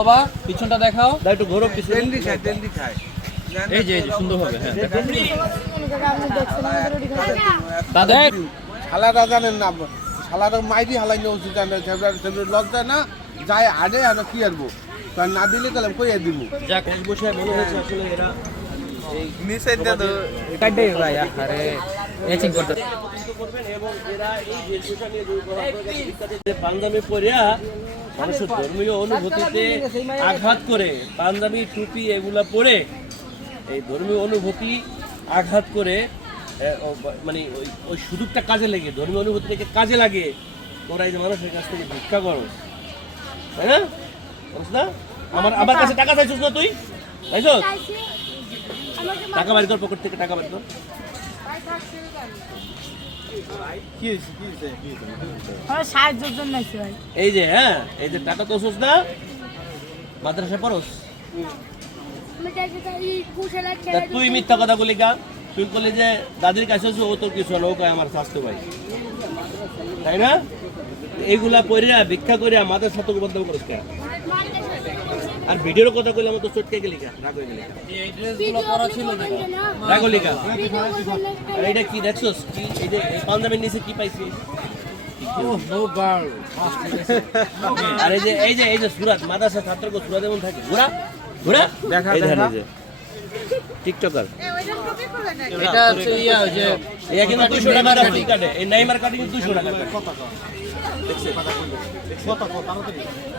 বাবা পিছনটা দেখাও দাও একটু ঘোরো পিছনে তেন্দি খায় তেন্দি খায় এই যে এই যে সুন্দর হবে হ্যাঁ দাদা শালাটা জানেন না শালাটা মাইরি হালাই নিয়ে উচিত জানে যায় না যায় আডে আমরা কি আনব তা না দিলে তাহলে কই দিব যাক বেশ বসে মনে হচ্ছে আসলে এরা কাটে ভাই আরে এচিং করতে করবেন এবং এরা এই বেশভূষা নিয়ে যে যে পাঞ্জাবি পরিয়া মানুষের ধর্মীয় অনুভূতিতে আঘাত করে পাঞ্জাবি টুপি এগুলা পরে এই ধর্মীয় অনুভূতি আঘাত করে মানে ওই ওই সুযোগটা কাজে লাগে ধর্মীয় অনুভূতিটাকে কাজে লাগে তোরা এই যে মানুষের কাছ থেকে ভিক্ষা করো। তাই না? বুঝছ না? আমার আমার কাছে টাকা চাইছিস না তুই? চাইছিস? টাকা বাড়ি কর। পকেট থেকে টাকা বাড়ি কর সাহায্যের জন্য এই যে হ্যাঁ এই যে টাকা তো না মাদ্রাসা পড়োস? তা তুই মিথ্যা কথা বলি কা তুই বলি যে দাদির কাছে ও তোর কিছু নৌকা আমার স্বাস্থ্য ভাই। তাই না? এইগুলা পড়িয়া ভিক্ষা করিয়া মাদের সাথে বদনাম করিস কে আর ভিডিওর কথা কইলাম তো চটকে গেলি গা রাগ হয়ে গেলি এই ড্রেসগুলো পরা ছিল নাকি রাগ হলি গা আর এটা কি দেখছস কি এই যে পাঞ্জাবের নিচে কি পাইছি আর এই যে এই যে এই যে সুরাত মাদ্রাসা ছাত্রকে সুরাত যেমন থাকে ঘোরা ঘোরা দেখা দেখা টিকটকার এটা হচ্ছে ইয়া যে এই কিন্তু দুশো টাকা কাটিং কাটে এই নাইমার কাটিং দুশো টাকা কাটে।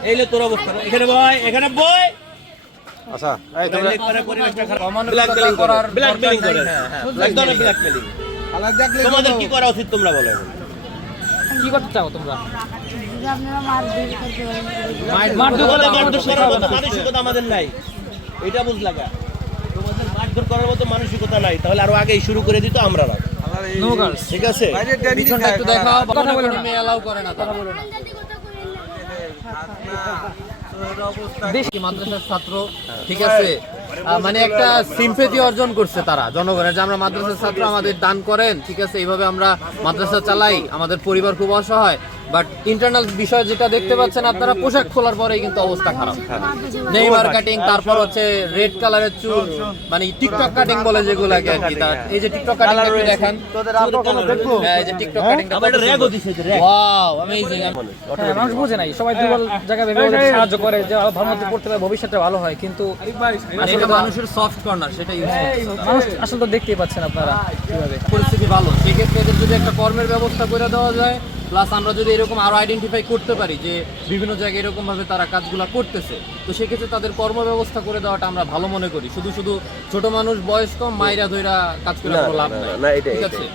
এই লে তোর অবস্থা এখানে বয় এখানে বয় আচ্ছা করে, করার blackmailing দরকার করে। নাই, এক ধরনের blackmailing। দেখলে তোমাদের কি করা উচিত তোমরা বলো এখন? কি করতে চাও তোমরা মারধর করার মানসিকতা আমাদের নাই এটা বুঝলা গা? তোমাদের মারধর করার মতো মানসিকতা নাই। তাহলে আরও আগেই শুরু করে দিত আমরা ঠিক আছে? মাদ্রাসার ছাত্র ঠিক মানে একটা সিম্পেথি অর্জন করছে তারা জনগণের যে আমরা মাদ্রাসার ছাত্র আমাদের দান করেন ঠিক আছে? এইভাবে আমরা মাদ্রাসা চালাই আমাদের পরিবার খুব অসহায়। বাট ইন্টারনাল বিষয় যেটা দেখতে পাচ্ছেন আপনারা পোশাক খোলার পরেই কিন্তু অবস্থা খারাপ। নেইমার কাটিং তারপর হচ্ছে রেড কালারের চুল মানে টিকটক কাটিং বলে যেগুলাকে আর কি তার এই যে টিকটক কাটিং একটু দেখেন। হ্যাঁ, এই যে টিকটক কাটিংটা আমার র্যাগও দিছে যে র্যাগ ওয়াও অ্যামেজিং হ্যাঁ মানুষ বোঝে নাই। সবাই দুর্বল জায়গায় ভেবে সাহায্য করে যে আরও ভালো মতো পড়তে পারে ভবিষ্যৎটা ভালো হয়। কিন্তু এটা মানুষের সফট কর্নার সেটা ইউজ মানুষ আসলে তো দেখতেই পাচ্ছেন আপনারা কীভাবে। পরিস্থিতি ভালো। সেক্ষেত্রে যদি একটা কর্মের ব্যবস্থা করে দেওয়া যায় প্লাস আমরা যদি এরকম আরও আইডেন্টিফাই করতে পারি যে বিভিন্ন জায়গায় এরকম ভাবে তারা কাজগুলো করতেছে তো সেক্ষেত্রে তাদের কর্ম ব্যবস্থা করে দেওয়াটা আমরা ভালো মনে করি। শুধু শুধু ছোট মানুষ বয়স্ক মাইরা ধৈরা কাজ করে লাভ নাই। ঠিক আছে?